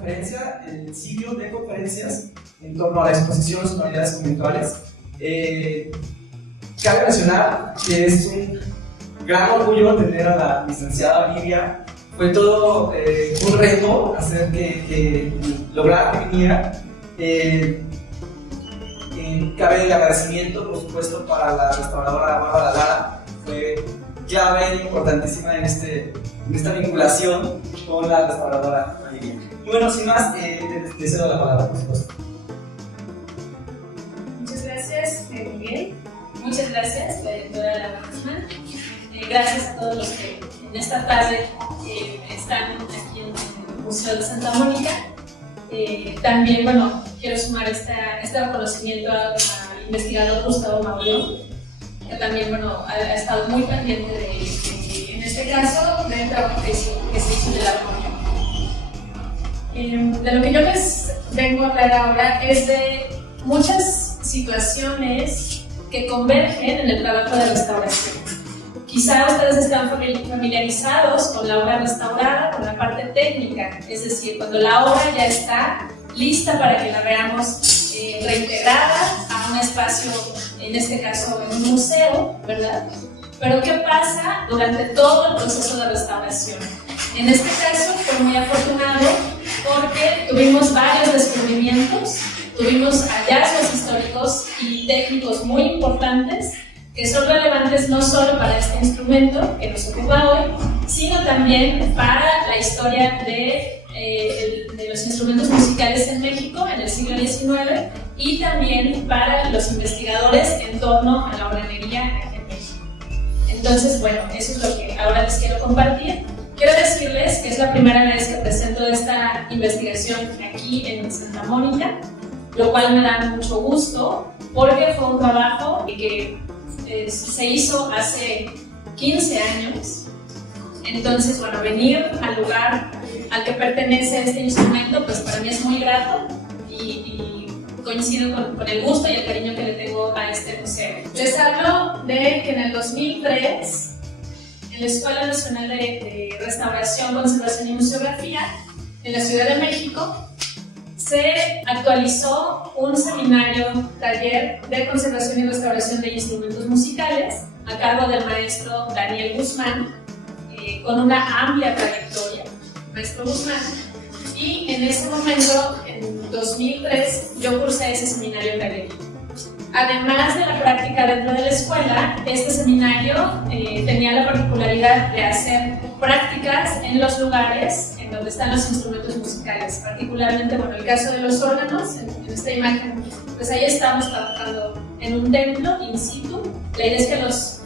conferencia, el ciclo de conferencias en torno a la exposición Sonoridades Conventuales. Cabe mencionar que es un gran orgullo tener a la licenciada Olivia. Fue todo un reto hacer que lograr que viniera. Cabe el agradecimiento, por supuesto, para la restauradora Bárbara Lara. Fue clave e importantísima en esta vinculación con la restauradora Olivia. Y bueno, sin más, te cedo la palabra, por supuesto. Muchas gracias, Miguel. Muchas gracias, la directora Laura Guzmán. Gracias a todos los que en esta tarde están aquí en el Museo de Santa Mónica. También, bueno, quiero sumar este reconocimiento al investigador Gustavo Maullón, que también, bueno, ha estado muy pendiente en este caso, del trabajo que se hizo de la reunión. De lo que yo les vengo a hablar ahora es de muchas situaciones que convergen en el trabajo de restauración. Quizá ustedes están familiarizados con la obra restaurada, con la parte técnica, es decir, cuando la obra ya está lista para que la veamos reintegrada a un espacio, en este caso en un museo, ¿verdad? Pero ¿qué pasa durante todo el proceso de restauración? En este caso fue muy afortunado porque tuvimos varios descubrimientos, tuvimos hallazgos históricos y técnicos muy importantes que son relevantes no solo para este instrumento que nos ocupa hoy, sino también para la historia de los instrumentos musicales en México en el siglo XIX y también para los investigadores en torno a la organería en México. Entonces, bueno, eso es lo que ahora les quiero compartir. Quiero decirles que es la primera vez que presento esta investigación aquí en Santa Mónica, lo cual me da mucho gusto porque fue un trabajo que se hizo hace 15 años. Entonces, bueno, venir al lugar al que pertenece este instrumento, pues para mí es muy grato y coincido con el gusto y el cariño que le tengo a este museo. Les hablo de que en el 2003, en la Escuela Nacional de Restauración, Conservación y Museografía, en la Ciudad de México, se actualizó un seminario, taller de conservación y restauración de instrumentos musicales a cargo del maestro Daniel Guzmán, con una amplia trayectoria, maestro Guzmán, y en ese momento, en 2003, yo cursé ese seminario académico. Además de la práctica dentro de la escuela, este seminario tenía la particularidad de hacer prácticas en los lugares en donde están los instrumentos musicales, particularmente, bueno, el caso de los órganos, en esta imagen, pues ahí estamos trabajando en un templo in situ. La idea es que los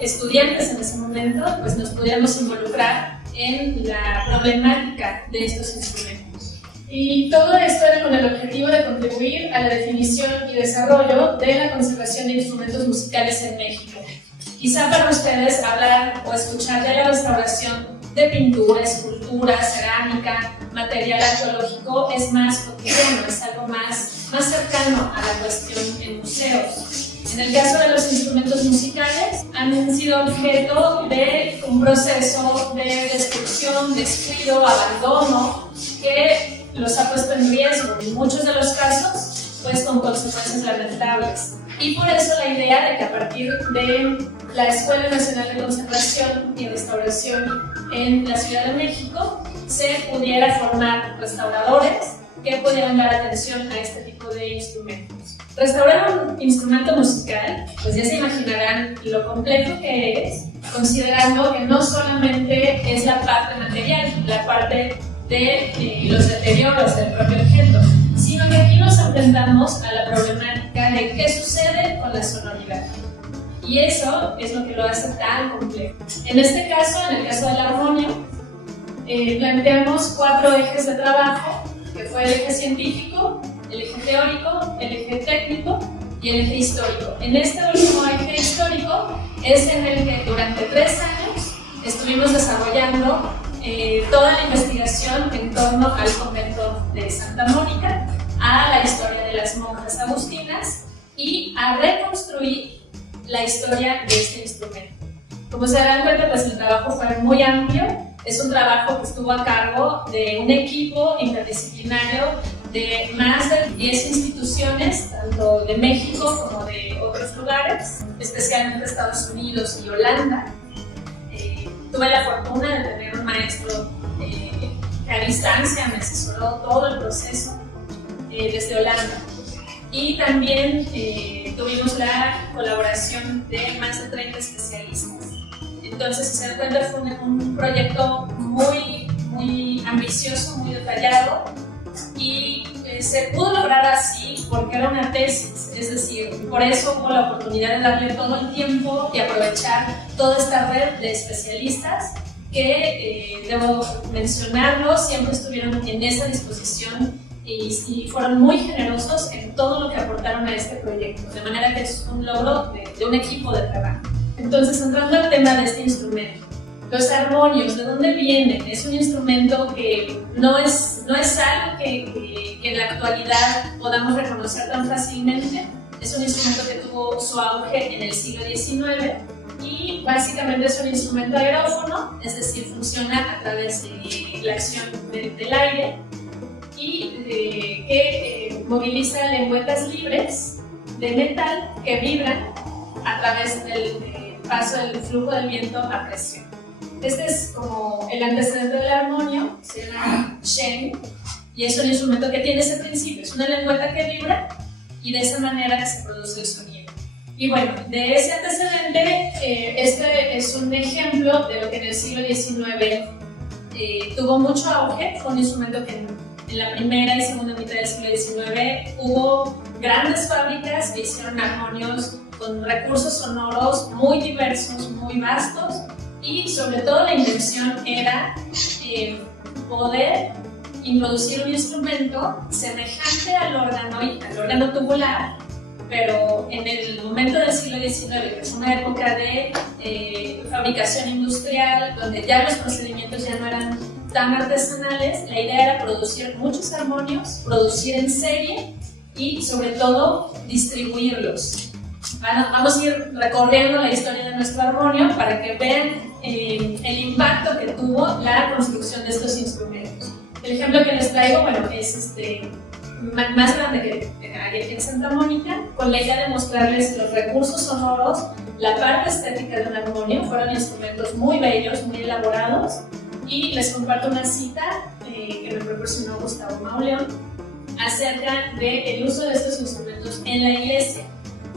estudiantes en ese momento pues nos pudiéramos involucrar en la problemática de estos instrumentos. Y todo esto era con el objetivo de contribuir a la definición y desarrollo de la conservación de instrumentos musicales en México. Quizá para ustedes hablar o escuchar de la restauración de pintura, escultura, cerámica, material arqueológico es más cotidiano, es algo más cercano a la cuestión en museos. En el caso de los instrumentos musicales, han sido objeto de un proceso de destrucción, descuido, abandono, que los ha puesto en riesgo, en muchos de los casos, pues con consecuencias lamentables. Y por eso la idea de que a partir de la Escuela Nacional de Conservación y Restauración en la Ciudad de México se pudiera formar restauradores que pudieran dar atención a este tipo de instrumentos. Restaurar un instrumento musical, pues ya se imaginarán lo complejo que es, considerando que no solamente es la parte material, la parte de los deterioros del propio objeto, sino que aquí nos enfrentamos a la problemática de qué sucede con la sonoridad. Y eso es lo que lo hace tan complejo. En este caso, en el caso del armonio, planteamos 4 ejes de trabajo, que fue el eje científico, el eje teórico, el eje técnico y el eje histórico. En este último eje histórico es en el que durante 3 años estuvimos desarrollando toda la investigación en torno al convento de Santa Mónica, a la historia de las monjas agustinas y a reconstruir la historia de este instrumento. Como se darán cuenta, pues el trabajo fue muy amplio, Es un trabajo que estuvo a cargo de un equipo interdisciplinario de más de 10 instituciones, tanto de México como de otros lugares, especialmente Estados Unidos y Holanda. Tuve la fortuna de tener un maestro que a distancia me asesoró todo el proceso desde Holanda. Y también tuvimos la colaboración de más de 30 especialistas. Entonces, si se dan cuenta, fue un proyecto muy ambicioso, muy detallado, y se pudo lograr así porque era una tesis, es decir, por eso hubo la oportunidad de darle todo el tiempo y aprovechar toda esta red de especialistas que, debo mencionarlo, siempre estuvieron en esa disposición y fueron muy generosos en todo lo que aportaron a este proyecto, de manera que es un logro de un equipo de trabajo. Entonces, entrando al tema de este instrumento, los armonios, ¿de dónde vienen? Es un instrumento que no es algo que en la actualidad podamos reconocer tan fácilmente. Es un instrumento que tuvo su auge en el siglo XIX y básicamente es un instrumento aerófono, es decir, funciona a través de la acción del aire y que moviliza lengüetas libres de metal que vibran a través del paso del flujo del viento a presión. Este es como el antecedente del armonio, se llama Shen, y es un instrumento que tiene ese principio, es una lengüeta que vibra y de esa manera se produce el sonido. Y bueno, de ese antecedente, este es un ejemplo de lo que en el siglo XIX tuvo mucho auge. Fue un instrumento que en la primera y segunda mitad del siglo XIX hubo grandes fábricas que hicieron armonios con recursos sonoros muy diversos, muy vastos, y sobre todo la intención era poder introducir un instrumento semejante al órgano tubular, pero en el momento del siglo XIX, que es una época de fabricación industrial, donde ya los procedimientos ya no eran tan artesanales, la idea era producir muchos armonios, producir en serie y sobre todo distribuirlos. Vamos a ir recorriendo la historia de nuestro armonio para que vean el impacto que tuvo la construcción de estos instrumentos. El ejemplo que les traigo, bueno, es más grande que aquí en Santa Mónica, con la idea de mostrarles los recursos sonoros, la parte estética de un armonio. Fueron instrumentos muy bellos, muy elaborados, y les comparto una cita que me proporcionó Gustavo Mauleón acerca del uso de estos instrumentos en la iglesia.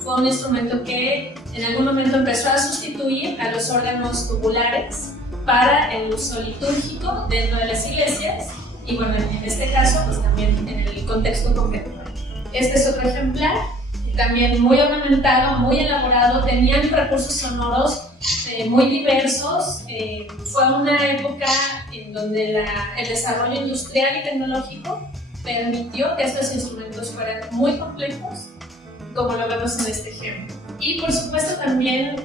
Fue un instrumento que en algún momento empezó a sustituir a los órganos tubulares para el uso litúrgico dentro de las iglesias, y bueno, en este caso pues también en el contexto conventual. Este es otro ejemplar, también muy ornamentado, muy elaborado, tenían recursos sonoros muy diversos. Fue una época en donde el desarrollo industrial y tecnológico permitió que estos instrumentos fueran muy complejos, como lo vemos en este ejemplo. Y por supuesto también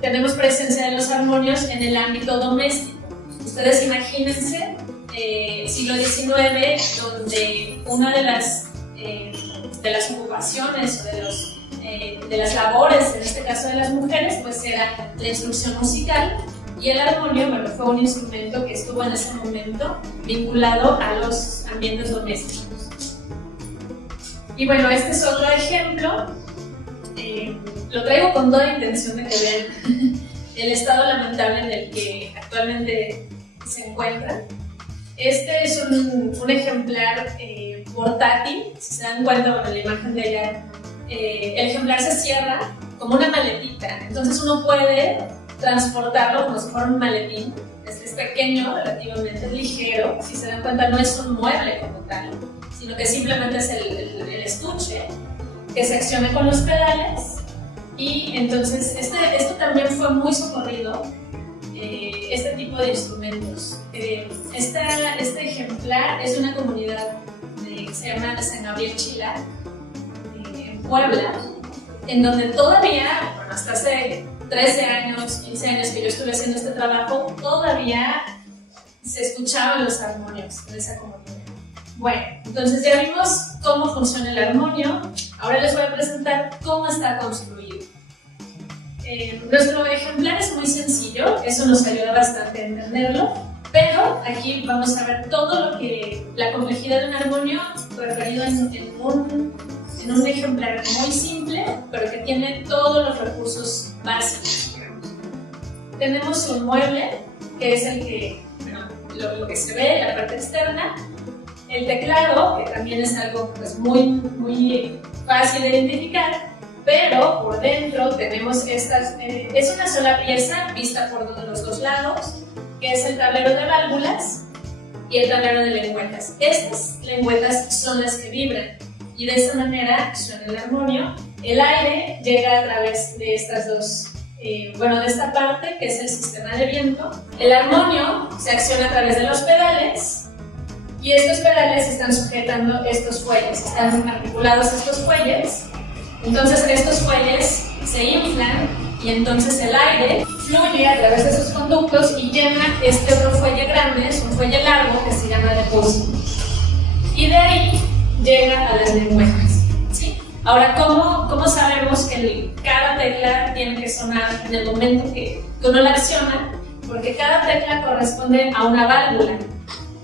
tenemos presencia de los armonios en el ámbito doméstico. Ustedes imagínense siglo XIX, donde una de las ocupaciones o de las labores, en este caso de las mujeres, pues era la instrucción musical, y el armonio, bueno, fue un instrumento que estuvo en ese momento vinculado a los ambientes domésticos. Y bueno, este es otro ejemplo. Lo traigo con toda intención de que vean el estado lamentable en el que actualmente se encuentra. Este es un ejemplar portátil. Si se dan cuenta, bueno, la imagen de allá, el ejemplar se cierra como una maletita, entonces uno puede transportarlo como si fuera un maletín. Es pequeño, relativamente ligero. Si se dan cuenta, no es un mueble como tal, sino que simplemente es el estuche que se acciona con los pedales. Y entonces esto también fue muy socorrido, este tipo de instrumentos. Este ejemplar es de una comunidad que se llama de San Gabriel Chilar, en Puebla, en donde todavía, bueno, hasta hace 13 años, 15 años que yo estuve haciendo este trabajo, todavía se escuchaban los armonios en esa comunidad. Bueno, entonces ya vimos cómo funciona el armonio. Ahora les voy a presentar cómo está construido. Nuestro ejemplar es muy sencillo, eso nos ayuda bastante a entenderlo. Pero aquí vamos a ver todo lo que la complejidad de un armonio referido en un ejemplar muy simple, pero que tiene todos los recursos básicos. Tenemos un mueble, que es el que, bueno, lo que se ve, la parte externa. El teclado, que también es algo pues, muy fácil de identificar, pero por dentro tenemos es una sola pieza vista por los dos lados, que es el tablero de válvulas y el tablero de lengüetas. Estas lengüetas son las que vibran y de esa manera suena el armonio. El aire llega a través de estas dos, de esta parte que es el sistema de viento. El armonio se acciona a través de los pedales y estos pedales están sujetando estos fuelles, están articulados estos fuelles. Entonces estos fuelles se inflan y entonces el aire fluye a través de esos conductos y llena este otro fuelle grande, es un fuelle largo que se llama depósito. Y de ahí llega a las lengüetas, ¿sí? Ahora, ¿cómo sabemos que cada tecla tiene que sonar en el momento que uno la acciona? Porque cada tecla corresponde a una válvula.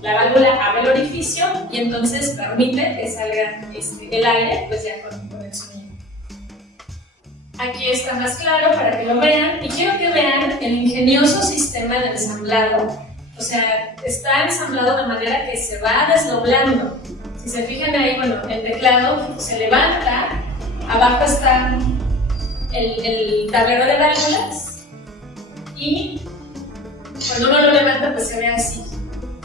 La válvula abre el orificio y entonces permite que salga el aire, pues ya con el sonido. Aquí está más claro para que lo vean y quiero que vean el ingenioso sistema de ensamblado. O sea, está ensamblado de manera que se va desdoblando. Si se fijan ahí, bueno, el teclado se levanta, abajo está el tablero de válvulas y cuando uno lo levanta pues se ve así,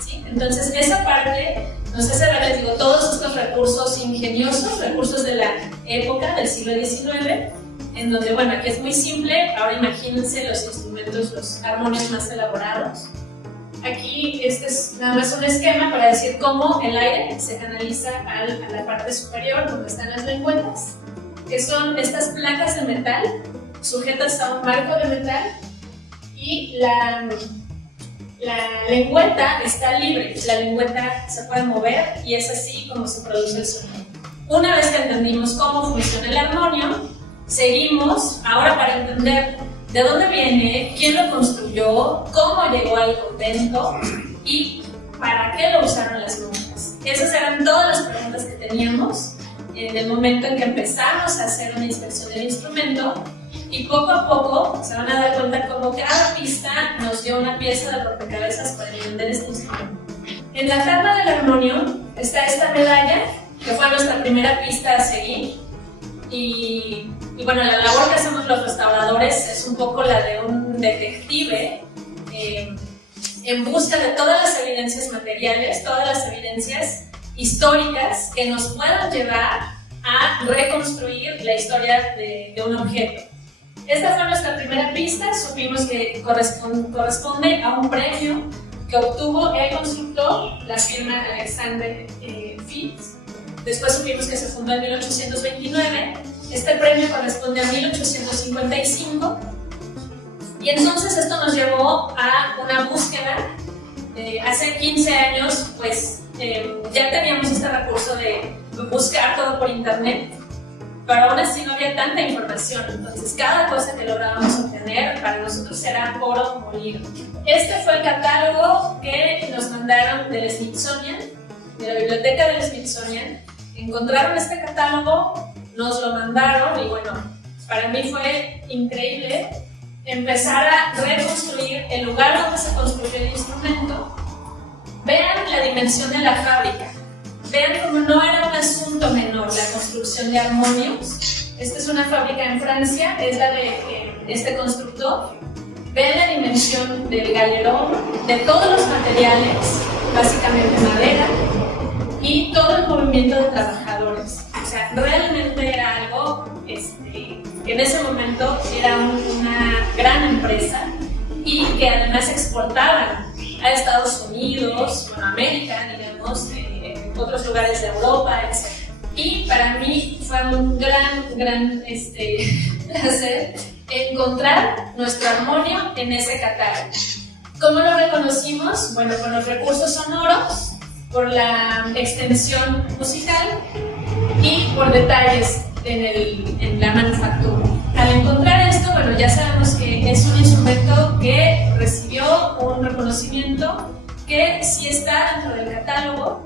¿sí? Entonces esa parte nos hace ver, les digo, todos estos recursos ingeniosos, recursos de la época del siglo XIX, en donde, bueno, aquí es muy simple, ahora imagínense los instrumentos, los armonios más elaborados. Aquí este es nada más un esquema para decir cómo el aire se canaliza a la parte superior, donde están las lengüetas, que son estas placas de metal sujetas a un marco de metal y la lengüeta está libre, la lengüeta se puede mover y es así como se produce el sonido. Una vez que entendimos cómo funciona el armonio, seguimos ahora para entender de dónde viene, quién lo construyó, cómo llegó al convento y para qué lo usaron las monjas. Esas eran todas las preguntas que teníamos en el momento en que empezamos a hacer una inspección del instrumento y poco a poco se van a dar cuenta cómo cada pista nos dio una pieza de rompecabezas para entender este instrumento. En la tabla del armonio está esta medalla que fue nuestra primera pista a seguir y bueno, la labor que hacemos los restauradores es un poco la de un detective en busca de todas las evidencias materiales, todas las evidencias históricas que nos puedan llevar a reconstruir la historia de un objeto. Esta fue nuestra primera pista, supimos que corresponde a un premio que obtuvo el constructor, la firma Alexander Fitz. Después supimos que se fundó en 1829. Este premio corresponde a 1855 y entonces esto nos llevó a una búsqueda. Hace 15 años pues ya teníamos este recurso de buscar todo por internet, pero aún así no había tanta información, entonces cada cosa que lográbamos obtener para nosotros era oro molido. Este fue el catálogo que nos mandaron del Smithsonian, de la biblioteca del Smithsonian. Encontraron este catálogo, nos lo mandaron y bueno, para mí fue increíble empezar a reconstruir el lugar donde se construyó el instrumento. Vean la dimensión de la fábrica, vean cómo no era un asunto menor la construcción de armonios. Esta es una fábrica en Francia, es la de este constructor. Vean la dimensión del galerón, de todos los materiales, básicamente madera, y todo el movimiento de trabajadores. O sea, realmente era algo que en ese momento era una gran empresa y que además exportaban a Estados Unidos, bueno, América, digamos, otros lugares de Europa, etc. Y para mí fue un gran placer encontrar nuestro armonio en ese catálogo. ¿Cómo lo reconocimos? Bueno, con los recursos sonoros, por la extensión musical y por detalles en la manufactura. Al encontrar esto, bueno, ya sabemos que es un instrumento que recibió un reconocimiento que sí está dentro del catálogo,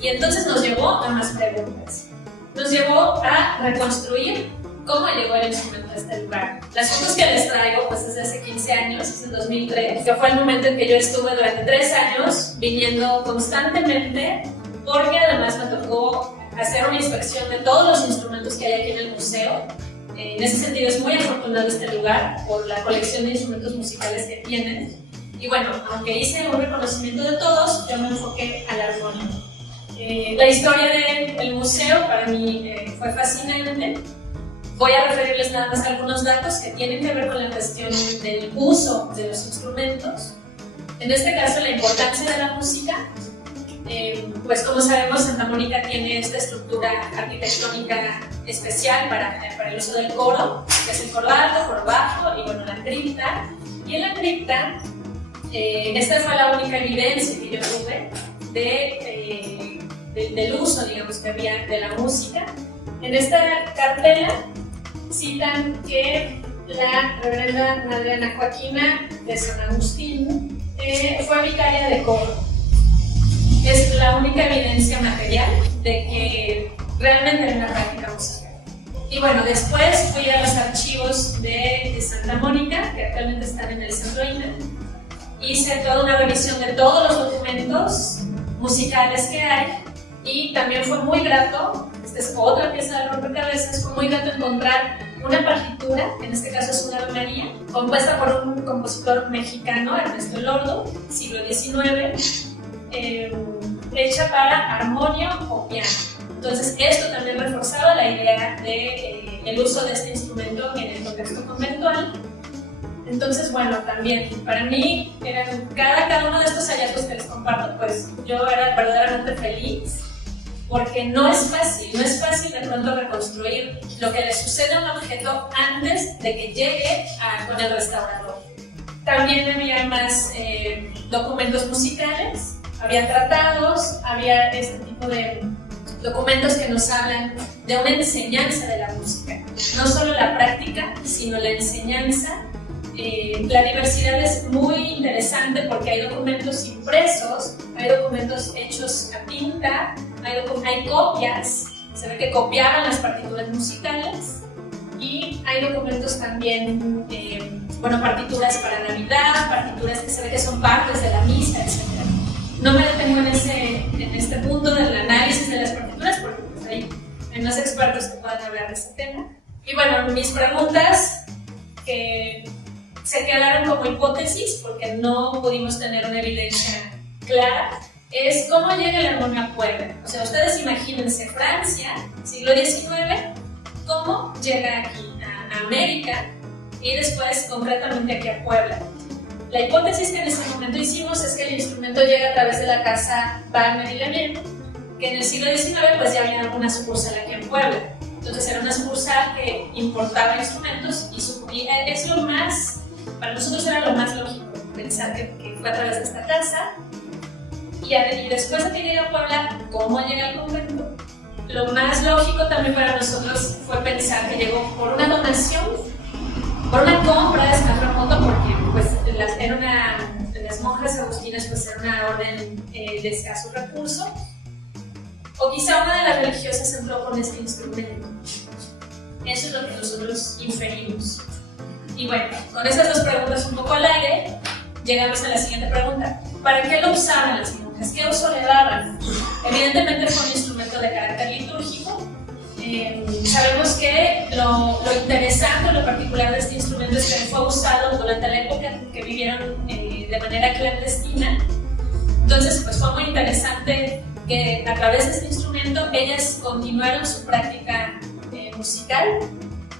y entonces nos llevó a más preguntas. Nos llevó a reconstruir cómo llegó el instrumento a este lugar. Las fotos que les traigo, pues desde hace 15 años, es en 2003, que fue el momento en que yo estuve durante 3 años viniendo constantemente, porque además me tocó hacer una inspección de todos los instrumentos que hay aquí en el museo. En ese sentido es muy afortunado este lugar por la colección de instrumentos musicales que tienen. Y bueno, aunque hice un reconocimiento de todos, yo me enfoqué al armónico. La historia del museo para mí fue fascinante. Voy a referirles nada más a algunos datos que tienen que ver con la cuestión del uso de los instrumentos. En este caso, la importancia de la música. Pues como sabemos, Santa Mónica tiene esta estructura arquitectónica especial para el uso del coro, que es el coro alto, coro bajo y bueno, la cripta. Y en la cripta, esta fue la única evidencia que yo tuve del uso, digamos, que había de la música. En esta cartela citan que la reverenda Madre Ana Joaquina de San Agustín fue vicaria de coro. Es la única evidencia material de que realmente era una práctica musical. Y bueno, después fui a los archivos de Santa Mónica, que actualmente están en el Centro INA. Hice toda una revisión de todos los documentos musicales que hay, y también fue muy grato, esta es otra pieza del rompecabezas, fue muy grato encontrar una partitura, en este caso es una Ave María, compuesta por un compositor mexicano, Ernesto Lordo, siglo XIX, hecha para armonio o piano. Entonces esto también reforzaba la idea de el uso de este instrumento en el contexto conventual. Entonces, bueno, también para mí eran cada uno de estos hallazgos que les comparto, pues yo era verdaderamente feliz, porque no es fácil de pronto reconstruir lo que le sucede a un objeto antes de que llegue con el restaurador. También había más documentos musicales, había tratados, había este tipo de documentos que nos hablan de una enseñanza de la música, no solo la práctica, sino la enseñanza. La diversidad es muy interesante porque hay documentos impresos, hay documentos hechos a tinta, hay copias, se ve que copiaban las partituras musicales, y hay documentos también, partituras para Navidad, partituras que se ve que son partes de la misa, etc. No me detengo en este punto del análisis de las partituras porque pues, hay más expertos que puedan hablar de este tema. Y bueno, mis preguntas que se quedaron como hipótesis porque no pudimos tener una evidencia clara es cómo llega el armonio a Puebla. O sea, ustedes imagínense Francia, siglo XIX, cómo llega aquí a América y después concretamente aquí a Puebla. La hipótesis que en ese momento hicimos es que el instrumento llega a través de la casa Wagner y Levien, que en el siglo XIX pues ya había una sucursal aquí en Puebla. Entonces era una sucursal que importaba instrumentos y es lo más, para nosotros era lo más lógico pensar que fue a través de esta casa. Y después de que llega a Puebla, ¿cómo llega al convento? Lo más lógico también para nosotros fue pensar que llegó por una donación, por una compra de San Remoto, porque pues, las monjas agustinas pues, era una orden de escaso recurso, o quizá una de las religiosas entró con este instrumento. Eso es lo que nosotros inferimos. Y bueno, con esas dos preguntas un poco al aire, llegamos a la siguiente pregunta. ¿Para qué lo usaban las monjas? ¿Qué uso le daban? Evidentemente fue un instrumento de carácter litúrgico. Sabemos que lo interesante, lo particular de este instrumento es que fue usado durante la época que vivieron de manera clandestina. Entonces, pues fue muy interesante que a través de este instrumento ellas continuaron su práctica musical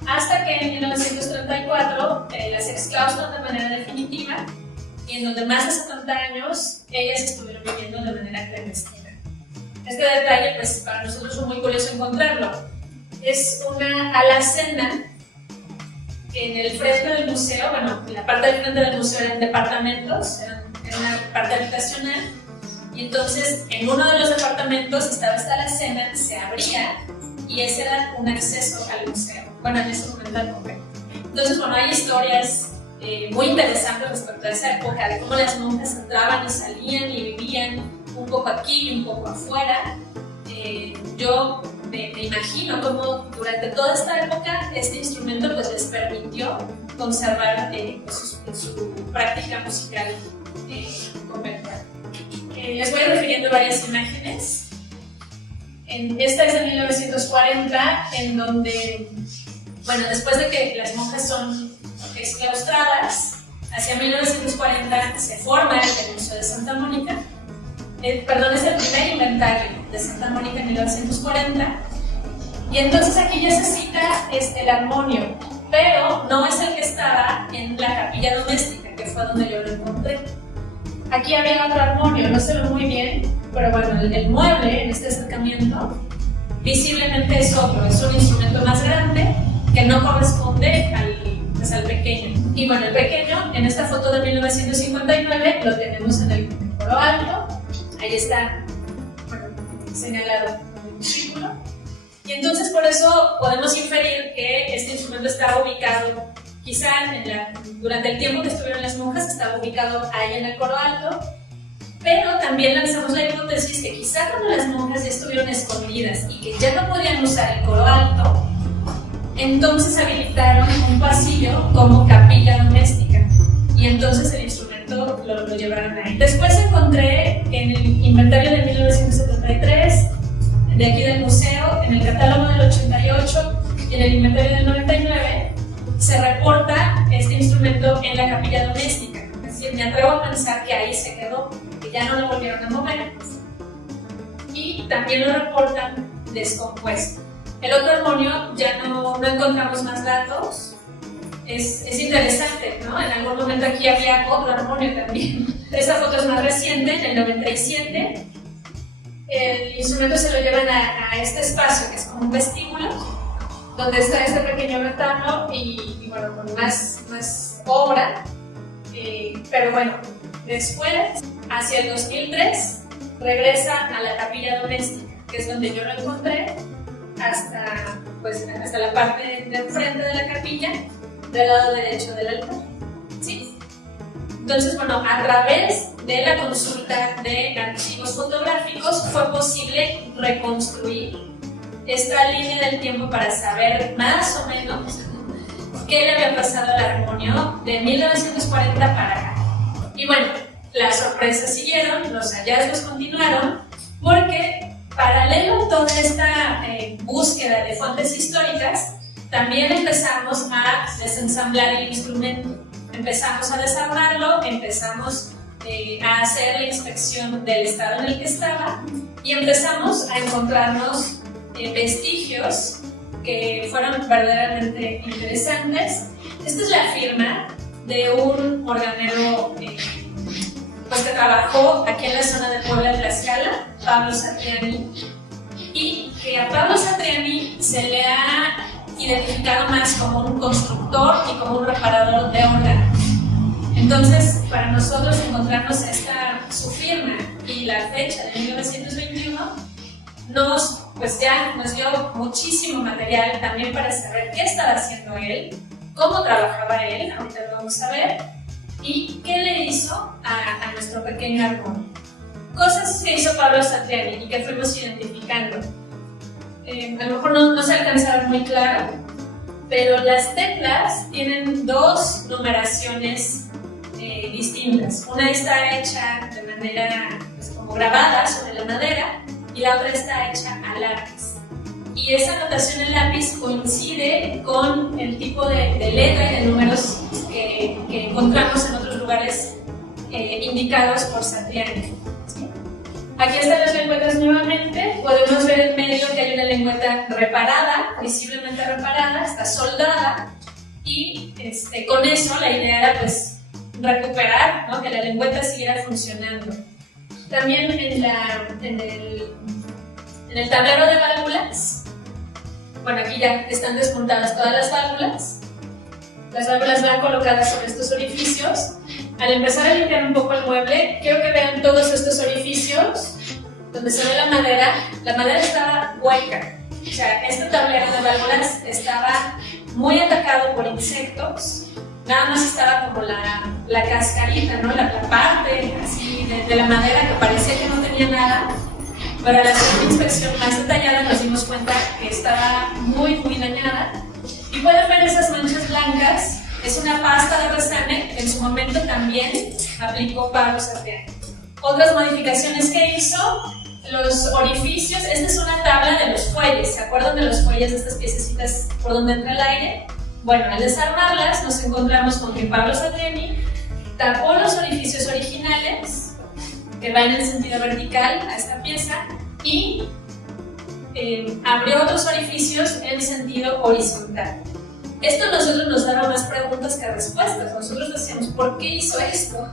hasta que en 1934 las exclaustran de manera definitiva, y en donde más de 70 años ellas estuvieron viviendo de manera clandestina. Este detalle, pues para nosotros fue muy curioso encontrarlo. Es una alacena en el frente del museo, bueno, en la parte del frente del museo eran departamentos, era una parte habitacional, y entonces en uno de los departamentos estaba esta alacena, se abría y ese era un acceso al museo, bueno, en ese momento al convento. Entonces, bueno, hay historias muy interesante respecto a esa época, de cómo las monjas entraban y salían y vivían un poco aquí y un poco afuera. Yo me imagino cómo durante toda esta época este instrumento pues, les permitió conservar su práctica musical conventual. Les voy refiriendo varias imágenes. Esta es de 1940, en donde, bueno, después de que las monjas son exclaustradas, hacia 1940 se forma el Museo de Santa Mónica. Perdón, es el primer inventario de Santa Mónica en 1940. Y entonces aquí ya se cita el armonio, pero no es el que estaba en la capilla doméstica, que fue donde yo lo encontré. Aquí había otro armonio, no se ve muy bien, pero bueno, el mueble en este acercamiento visiblemente es otro, es un instrumento más grande que no corresponde al pequeño. Y bueno, el pequeño, en esta foto de 1959, lo tenemos en el coro alto, ahí está, bueno, señalado en el círculo. Y entonces por eso podemos inferir que este instrumento estaba ubicado, quizá durante el tiempo que estuvieron las monjas, estaba ubicado ahí en el coro alto, pero también lanzamos la hipótesis que quizá cuando las monjas ya estuvieron escondidas y que ya no podían usar el coro alto, entonces habilitaron un pasillo como capilla doméstica y entonces el instrumento lo llevaron ahí. Después encontré en el inventario de 1973, de aquí del museo, en el catálogo del 88 y en el inventario del 99, se reporta este instrumento en la capilla doméstica. Es decir, me atrevo a pensar que ahí se quedó, que ya no lo volvieron a mover. Y también lo reportan descompuesto. El otro armonio ya no encontramos más datos. Es interesante, ¿no? En algún momento aquí había otro armonio también. Esta foto es más reciente, en el 97. El instrumento se lo llevan a este espacio, que es como un vestíbulo, donde está este pequeño retablo y bueno, con más obra. Pero bueno, después, hacia el 2003, regresa a la capilla doméstica, que es donde yo lo encontré, hasta la parte de enfrente de la capilla, del lado derecho del altar. ¿Sí? Entonces, bueno, a través de la consulta de archivos fotográficos fue posible reconstruir esta línea del tiempo para saber más o menos qué le había pasado al armonio de 1940 para acá. Y bueno, las sorpresas siguieron, los hallazgos continuaron, porque paralelo a toda esta búsqueda de fuentes históricas, también empezamos a desensamblar el instrumento. Empezamos a desarmarlo, empezamos a hacer la inspección del estado en el que estaba y empezamos a encontrarnos vestigios que fueron verdaderamente interesantes. Esta es la firma de un organero que trabajó aquí en la zona de Puebla de Tlaxcala, Pablo Satriani, y que a Pablo Satriani se le ha identificado más como un constructor y como un reparador de órganos. Entonces, para nosotros encontrarnos su firma y la fecha de 1921 nos dio muchísimo material también para saber qué estaba haciendo él, cómo trabajaba él, ahorita lo vamos a ver, y qué le hizo a nuestro pequeño armonio. Cosas que hizo Pablo Satriani y que fuimos identificando. A lo mejor no se alcanzaron muy claro, pero las teclas tienen dos numeraciones distintas. Una está hecha de manera como grabada sobre la madera y la otra está hecha a lápiz. Y esa notación en lápiz coincide con el tipo de letra y de números que encontramos en otros lugares indicados por Satriani. Aquí están las lengüetas nuevamente, podemos ver en medio que hay una lengüeta reparada, visiblemente reparada, está soldada y con eso la idea era recuperar, ¿no? Que la lengüeta siguiera funcionando. También en el tablero de válvulas, bueno, aquí ya están despuntadas todas las válvulas van colocadas sobre estos orificios. Al empezar a limpiar un poco el mueble, quiero que vean todos estos orificios donde se ve la madera estaba hueca, o sea, este tablero de válvulas estaba muy atacado atacado por insectos. Nada más estaba como la cascarita, ¿no? La parte así de la madera que parecía que no tenía nada. Pero al hacer una inspección más detallada nos dimos cuenta que estaba muy, muy dañada. Y pueden ver esas manchas blancas. Es una pasta de resane que en su momento también aplicó Pablo Satriani. Otras modificaciones que hizo, los orificios. Esta es una tabla de los fuelles. ¿Se acuerdan de los fuelles, de estas piececitas por donde entra el aire? Bueno, al desarmarlas nos encontramos con que Pablo Satriani tapó los orificios originales que van en sentido vertical a esta pieza y abrió otros orificios en sentido horizontal. Esto a nosotros nos daba más preguntas que respuestas. Nosotros decíamos, ¿por qué hizo esto?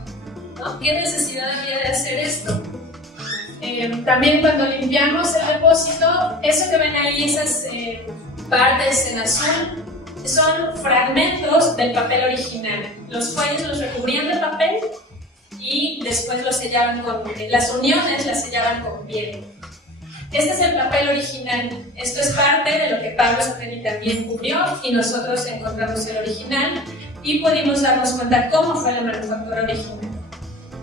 ¿No? ¿Qué necesidad había de hacer esto? También cuando limpiamos el depósito, eso que ven ahí, esas partes en azul, son fragmentos del papel original. Los fuelles los recubrían de papel y después los sellaban con las uniones las sellaban con piel. Este es el papel original. Esto es parte de lo que Pablo Satriani también cubrió y nosotros encontramos el original y pudimos darnos cuenta cómo fue la manufactura original.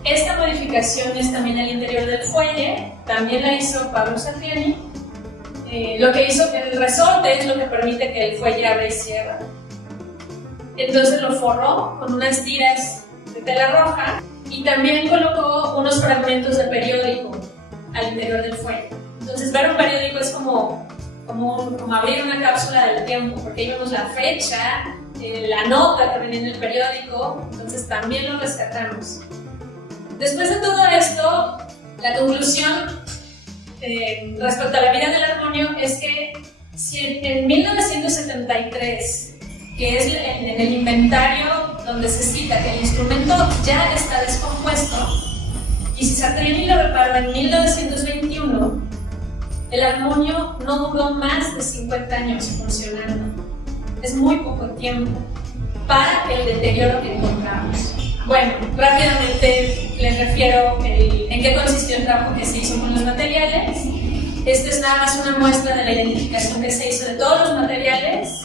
Esta modificación es también al interior del fuelle, también la hizo Pablo Satriani. Lo que hizo que el resorte es lo que permite que el fuelle abra y cierra. Entonces lo forró con unas tiras de tela roja y también colocó unos fragmentos de periódico al interior del fuelle. Entonces ver un periódico es como abrir una cápsula del tiempo, porque ahí vemos la fecha, la nota que venía en el periódico, entonces también lo rescatamos. Después de todo esto, la conclusión respecto a la vida del armonio es que si en 1973, que es en el inventario donde se cita que el instrumento ya está descompuesto, y si Satriani lo reparó en 1921, el armonio no duró más de 50 años funcionando. Es muy poco tiempo para el deterioro que encontramos. Bueno, rápidamente les refiero en qué consistió el trabajo que se hizo con los materiales. Esta es nada más una muestra de la identificación que se hizo de todos los materiales.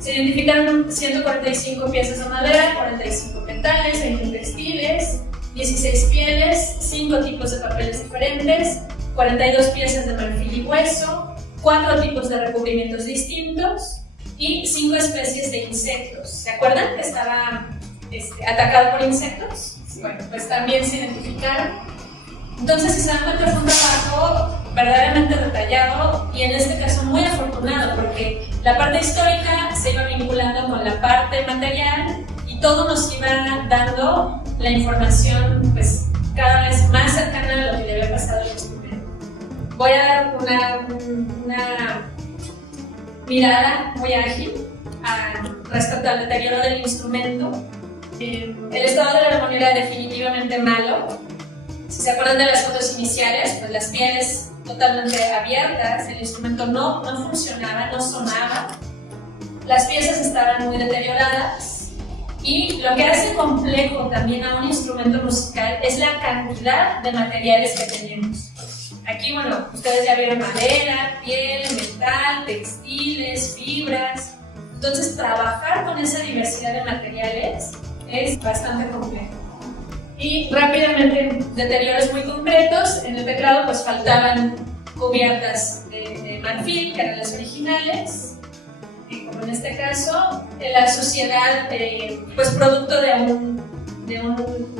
Se identificaron 145 piezas de madera, 45 metales, 20 textiles, 16 pieles, 5 tipos de papeles diferentes, 42 piezas de marfil y hueso, 4 tipos de recubrimientos distintos y 5 especies de insectos. ¿Se acuerdan que estaba atacado por insectos? Bueno, pues también se identificaron. Entonces, si se dan cuenta, fue un trabajo verdaderamente detallado y en este caso muy afortunado, porque la parte histórica se iba vinculando con la parte material y todo nos iba dando la información pues cada vez más cercana a lo que le había pasado al instrumento. Voy a dar una mirada muy ágil respecto al deterioro del instrumento. El estado de la armonía era definitivamente malo. Si se acuerdan de las fotos iniciales, pues las pieles totalmente abiertas, el instrumento no funcionaba, no sonaba, las piezas estaban muy deterioradas y lo que hace complejo también a un instrumento musical es la cantidad de materiales que tenemos. Aquí, bueno, ustedes ya vieron madera, piel, metal, textiles, fibras. Entonces, trabajar con esa diversidad de materiales es bastante complejo. Y rápidamente, deterioros muy concretos. En el teclado pues faltaban cubiertas de marfil, que eran las originales. Y como en este caso, la suciedad, pues producto de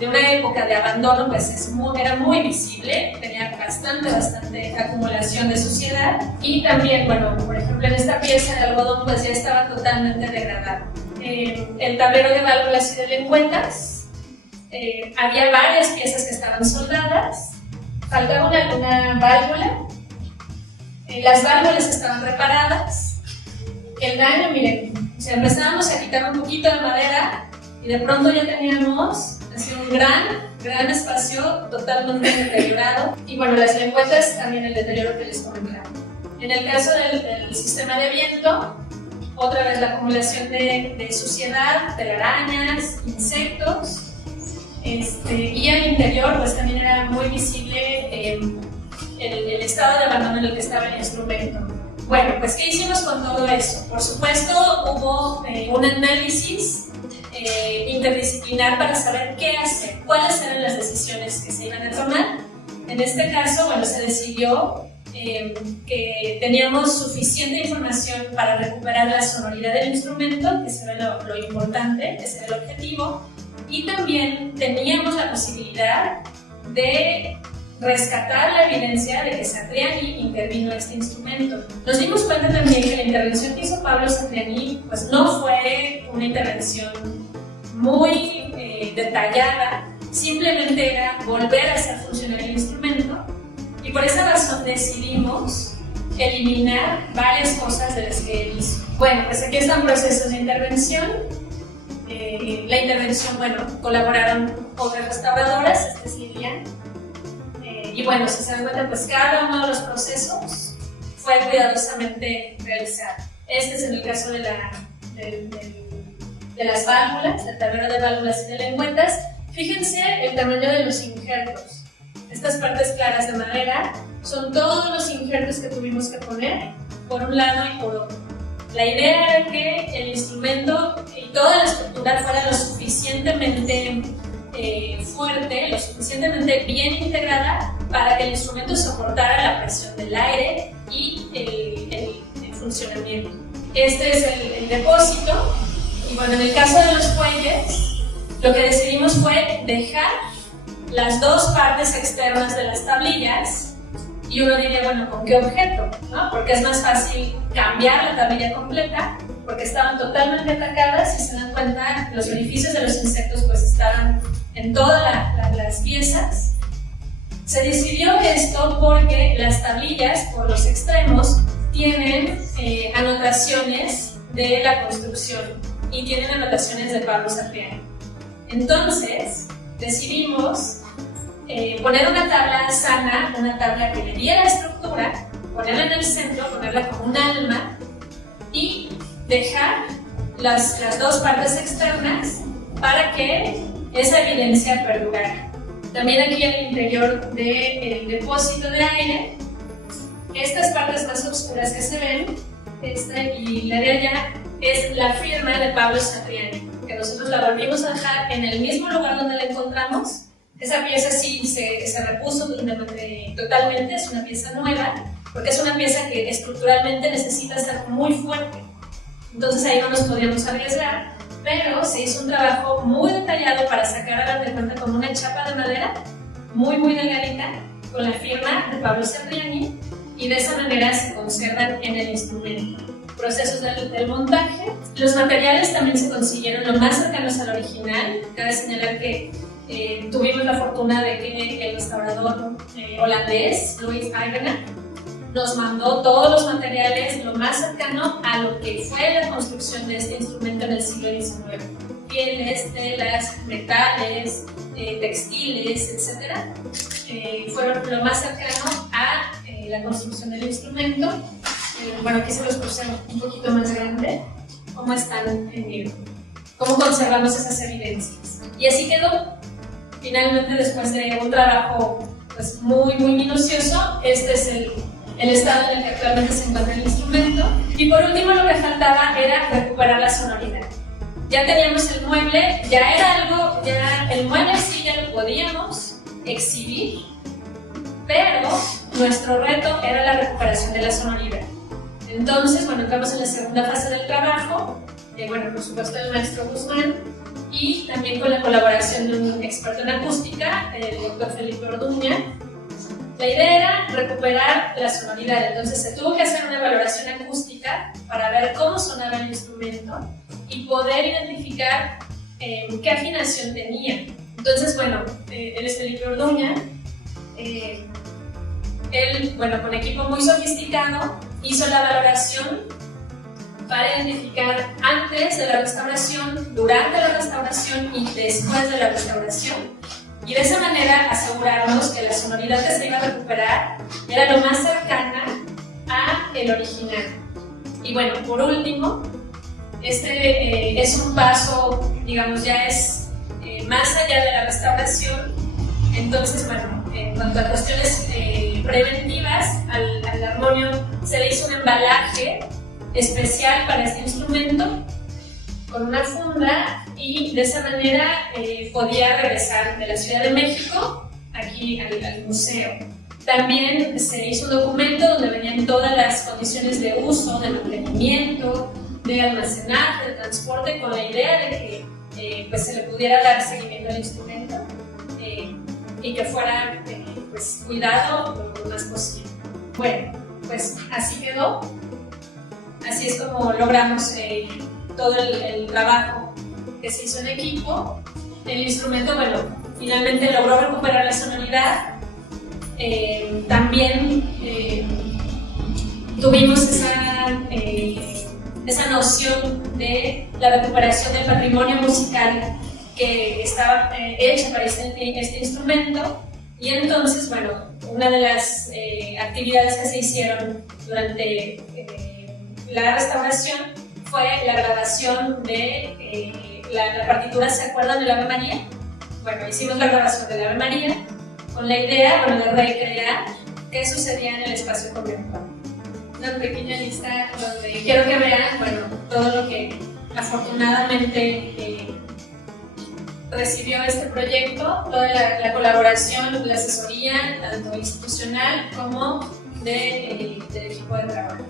una época de abandono, pues era muy visible, tenía bastante acumulación de suciedad. Y también, bueno, por ejemplo, en esta pieza de algodón pues ya estaba totalmente degradada. El tablero de válvulas y de lengüetas, había varias piezas que estaban soldadas, faltaba una válvula, las válvulas estaban reparadas. El daño, miren, o sea, empezábamos a quitar un poquito de madera y de pronto ya teníamos así un gran espacio totalmente deteriorado. Y bueno, las lengüetas también el deterioro que les comentaba. En el caso del sistema de viento, otra vez la acumulación de suciedad, telarañas, insectos, y al interior pues también era muy visible el estado de abandono en el que estaba el instrumento. Bueno, pues ¿qué hicimos con todo eso? Por supuesto, hubo un análisis interdisciplinar para saber qué hacer, cuáles eran las decisiones que se iban a tomar. En este caso, bueno, se decidió que teníamos suficiente información para recuperar la sonoridad del instrumento, que será lo importante, ese era el objetivo, y también teníamos la posibilidad de rescatar la evidencia de que Satriani intervino en este instrumento. Nos dimos cuenta también que la intervención que hizo Pablo Satriani pues no fue una intervención muy detallada, simplemente era volver a hacer funcionar el instrumento, y por esa razón decidimos eliminar varias cosas de las que él hizo. Bueno, pues aquí están procesos de intervención. La intervención, bueno, colaboraron otras restauradoras, Silvia. Y bueno, si se dan cuenta, pues cada uno de los procesos fue cuidadosamente realizado. Este es en el caso de las válvulas, el tablero de válvulas y de lengüetas. Fíjense el tamaño de los injertos. Estas partes claras de madera son todos los injertos que tuvimos que poner por un lado y por otro. La idea era que el instrumento y toda la estructura fuera lo suficientemente fuerte, lo suficientemente bien integrada para que el instrumento soportara la presión del aire y el funcionamiento. Este es el depósito, y bueno, en el caso de los fuelles, lo que decidimos fue dejar las dos partes externas de las tablillas, y uno diría, bueno, ¿con qué objeto? ¿No? Porque es más fácil cambiar la tablilla completa, porque estaban totalmente atacadas. Si se dan cuenta, los orificios de los insectos pues estaban en todas las piezas. Se decidió esto porque las tablillas, por los extremos, tienen anotaciones de la construcción y tienen anotaciones de Pablo Satriani. Entonces, decidimos poner una tabla sana, una tabla que le diera estructura, ponerla en el centro, ponerla como un alma y dejar las dos partes externas para que esa evidencia perdurara. También aquí en el interior del depósito de aire, estas partes más oscuras que se ven, esta y la de allá, es la firma de Pablo Satriani, que nosotros la volvimos a dejar en el mismo lugar donde la encontramos. Esa pieza sí se repuso totalmente, es una pieza nueva, porque es una pieza que estructuralmente necesita estar muy fuerte. Entonces ahí no nos podíamos arriesgar, pero se hizo un trabajo muy detallado para sacar a la cuenta como una chapa de madera, muy delgadita, con la firma de Pablo Satriani, y de esa manera se conservan en el instrumento. Procesos del montaje. Los materiales también se consiguieron lo más cercanos al original. Cabe señalar que tuvimos la fortuna de que el restaurador holandés, Louis Eigener, nos mandó todos los materiales lo más cercano a lo que fue la construcción de este instrumento en el siglo XIX. Pieles, telas, metales, textiles, etc. Fueron lo más cercano a la construcción del instrumento. Bueno, aquí se los puse un poquito más grande. ¿Cómo están en negro? ¿Cómo conservamos esas evidencias? Y así quedó. Finalmente, después de un trabajo pues, muy minucioso, este es el estado en el que actualmente se encuentra el instrumento. Y por último, lo que faltaba era recuperar la sonoridad. Ya teníamos el mueble, ya era algo, ya el mueble sí ya lo podíamos exhibir, pero nuestro reto era la recuperación de la sonoridad. Entonces, bueno, entramos en la segunda fase del trabajo, bueno, por supuesto el maestro Guzmán, y también con la colaboración de un experto en acústica, el doctor Felipe Orduña. La idea era recuperar la sonoridad, entonces se tuvo que hacer una valoración acústica para ver cómo sonaba el instrumento y poder identificar qué afinación tenía. Entonces, bueno, él es Felipe Orduña, él, bueno, con equipo muy sofisticado, hizo la valoración para identificar antes de la restauración, durante la restauración y después de la restauración, y de esa manera asegurarnos que la sonoridad que se iba a recuperar era lo más cercana a el original. Y bueno, por último, este es un paso, digamos, ya es más allá de la restauración. Entonces, bueno, en cuanto a cuestiones preventivas, al armonio se le hizo un embalaje especial para este instrumento con una funda, y de esa manera podía regresar de la Ciudad de México aquí al museo. También se hizo un documento donde venían todas las condiciones de uso, de mantenimiento, de almacenaje, de transporte, con la idea de que pues se le pudiera dar seguimiento al instrumento y que fuera pues, cuidado lo más posible. Bueno, pues así quedó. Así es como logramos todo el trabajo que se hizo en equipo. El instrumento, bueno, finalmente logró recuperar la sonoridad. También tuvimos esa noción de la recuperación del patrimonio musical que estaba hecha para este instrumento, y entonces, bueno, una de las actividades que se hicieron durante la restauración fue la grabación de la partitura. ¿Se acuerdan del Ave María? Bueno, hicimos la grabación del Ave María con la idea, bueno, de recrear qué sucedía en el espacio conventual. Una pequeña lista donde quiero que vean, bueno, todo lo que afortunadamente recibió este proyecto, toda la colaboración, la asesoría, tanto institucional como del equipo de trabajo.